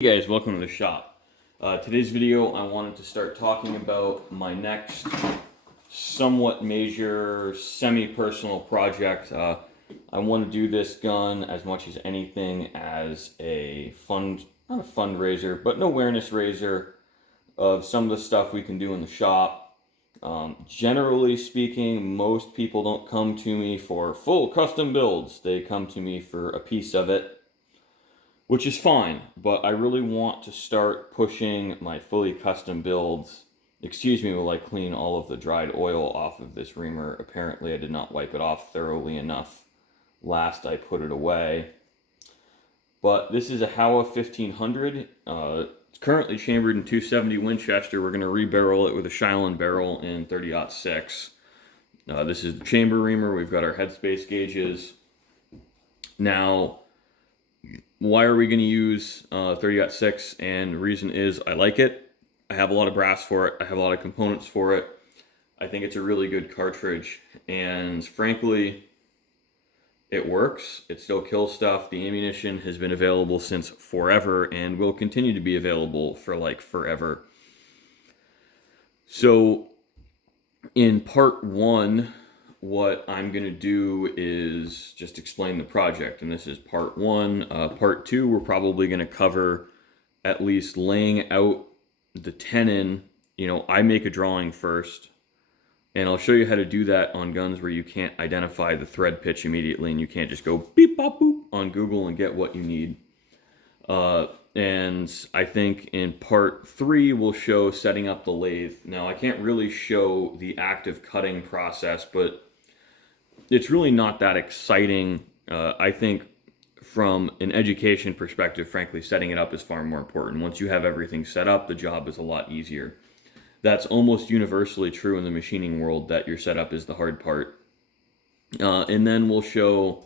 Hey guys, welcome to the shop. Today's video I wanted to start talking about my next somewhat major semi-personal project. I want to do this gun as much as anything as a not a fundraiser, but an awareness raiser of some of the stuff we can do in the shop. Generally speaking, most people don't come to me for full custom builds. They come to me for a piece of it, which is fine, but I really want to start pushing my fully custom builds. Excuse me while I clean all of the dried oil off of this reamer. Apparently I did not wipe it off thoroughly enough last I put it away. But this is a howa 1500. It's currently chambered in 270 Winchester. We're going to rebarrel it with a Shylon barrel in 30-06. This is the chamber reamer. We've got our headspace gauges. Now, why are we going to use 30-06? And the reason is I like it. I have a lot of brass for it. I have a lot of components for it. I think it's a really good cartridge. And frankly, it works. It still kills stuff. The ammunition has been available since forever and will continue to be available for like forever. So in part one, what I'm going to do is just explain the project, and this is part one. Part two, we're probably going to cover at least laying out the tenon. I make a drawing first, and I'll show you how to do that on guns where you can't identify the thread pitch immediately, and you can't just go beep, bop, boop on Google and get what you need. And I think in part three, we'll show setting up the lathe. Now, I can't really show the active cutting process, but it's really not that exciting. I think from an education perspective, frankly, setting it up is far more important. Once you have everything set up, the job is a lot easier. That's almost universally true in the machining world, that your setup is the hard part. And then we'll show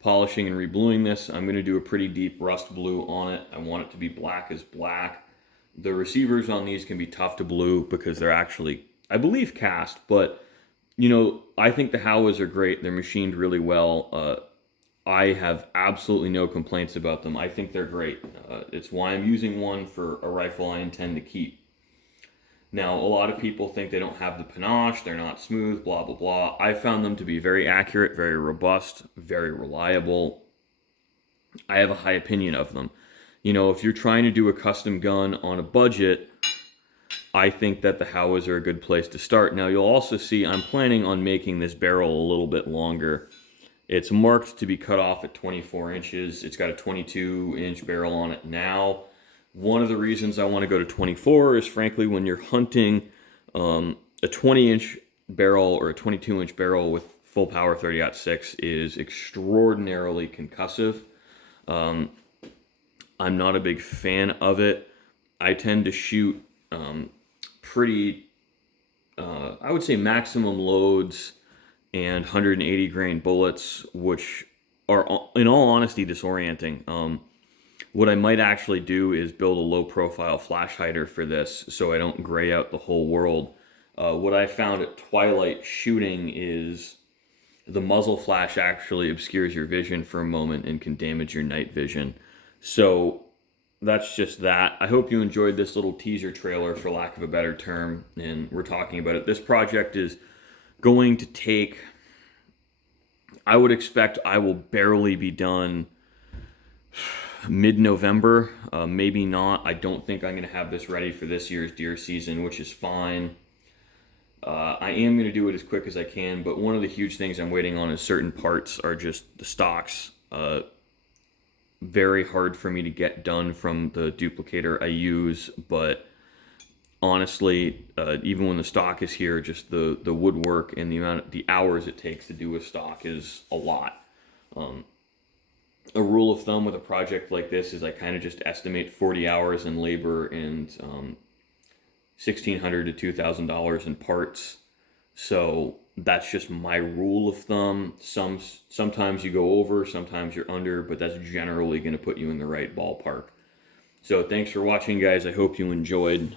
polishing and rebluing this. I'm going to do a pretty deep rust blue on it. I want it to be black as black. The receivers on these can be tough to blue because they're actually, I believe, cast, but I think the howas are great. They're machined really well. I have absolutely no complaints about them. I think they're great. It's why I'm using one for a rifle I intend to keep. Now, a lot of people think they don't have the panache, they're not smooth, blah, blah, blah. I found them to be very accurate, very robust, very reliable. I have a high opinion of them. If you're trying to do a custom gun on a budget, I think that the howas are a good place to start. Now, you'll also see I'm planning on making this barrel a little bit longer. It's marked to be cut off at 24 inches. It's got a 22-inch barrel on it now. One of the reasons I want to go to 24 is, frankly, when you're hunting a 20-inch barrel or a 22-inch barrel with full power 30-06 is extraordinarily concussive. I'm not a big fan of it. I tend to shoot pretty, I would say, maximum loads and 180 grain bullets, which are, in all honesty, disorienting. What I might actually do is build a low profile flash hider for this so I don't gray out the whole world. What I found at twilight shooting is the muzzle flash actually obscures your vision for a moment and can damage your night vision. So that's just that. I hope you enjoyed this little teaser trailer, for lack of a better term, and we're talking about it. This project is going to take, I would expect I will barely be done mid-November, maybe not. I don't think I'm going to have this ready for this year's deer season, which is fine. I am going to do it as quick as I can, but one of the huge things I'm waiting on is certain parts are just the stocks. Very hard for me to get done from the duplicator I use, but honestly, even when the stock is here, just the woodwork and the hours it takes to do a stock is a lot. A rule of thumb with a project like this is I kind of just estimate 40 hours in labor and $1,600 to $2,000 in parts. So that's just my rule of thumb. Sometimes you go over, sometimes you're under, but that's generally going to put you in the right ballpark. So thanks for watching, guys. I hope you enjoyed.